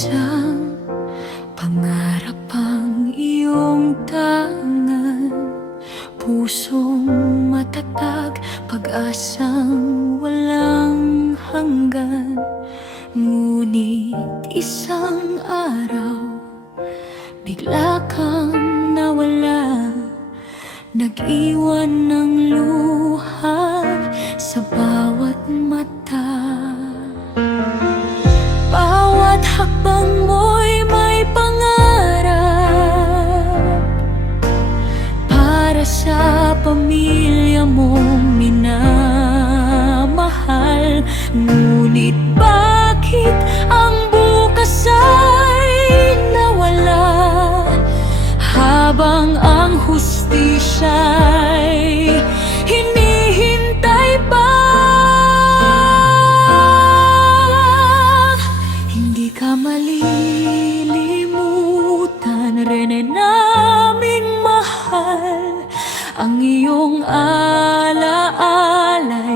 isang pangarap ang iyong tangan, pusong matatag, pag-asang walang hanggan. Ngunit isang araw, bigla kang nawala, nag-iwan ng luha sa bawat mata. Bawat hakbang mo'y may pangarap para sa pamilya mong minamahal. Ngunit bakit ang bukas ay nawala, habang ang hustisya'y hinihintay pa? Hindi ka malilimutan, Rene naming mahal. Ang iyong alaala'y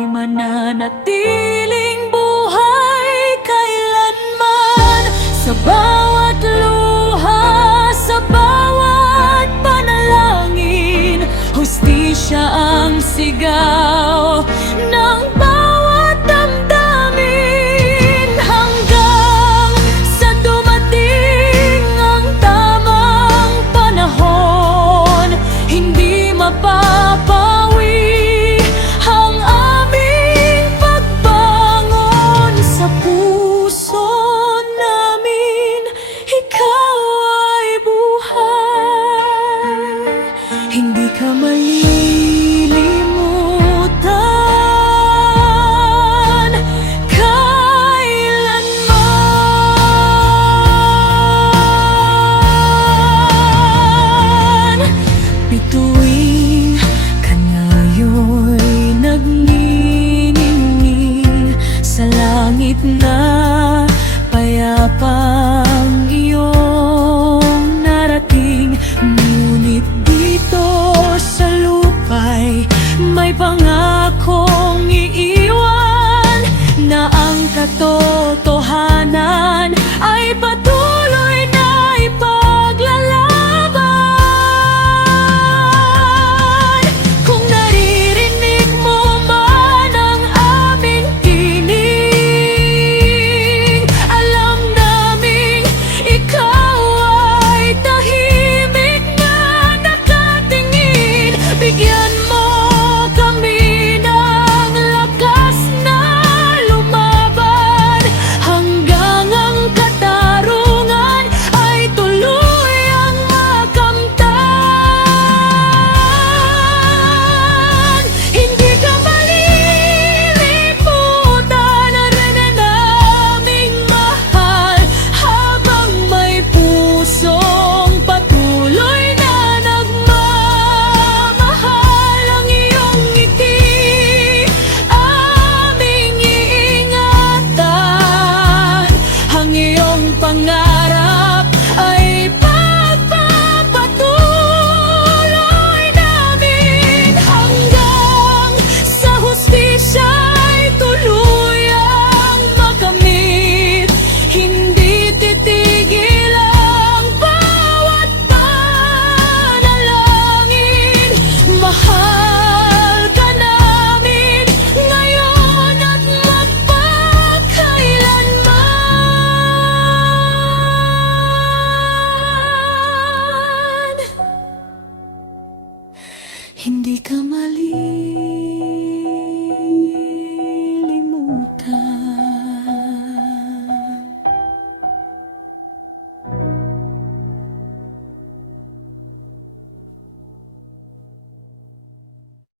mananatiling buhay kailanman. Sa bawat luha, sa bawat panalangin, hustisya ang sigaw ng bawat damdamin. Hanggang sa dumating ang tamang panahon, hindi mapapawi ang aming pagbangon. Sa puso namin, ikaw ay buhay. Hindi ka malilimutan kailanman. Bituin ka ngayon'y nagniningning sa langit na payapang iyong narating. Ngunit dito sa lupa'y may pangakong iiwan, na ang katotohanan ay patuloy na ipaglalaban. Kung naririnig mo man ang aming tinig, alam naming ikaw ay tahimik na nakatingin. Bigyan mo kami ng lakas na lumaban, hanggang ang katarungan ay tuluyang makamtan. Hindi ka malilimutan, Rene naming mahal, habang may pusong patuloy na nagmamahal. Ang iyong ngiti aming iingatan, ang iyong pangarap ay pagpapatuloy namin, hanggang sa hustisya'y tuluyang makamit. Hindi titigil ang bawat panalangin. Mahal ka namin ngayon at magpakailanman. Hindi ka mali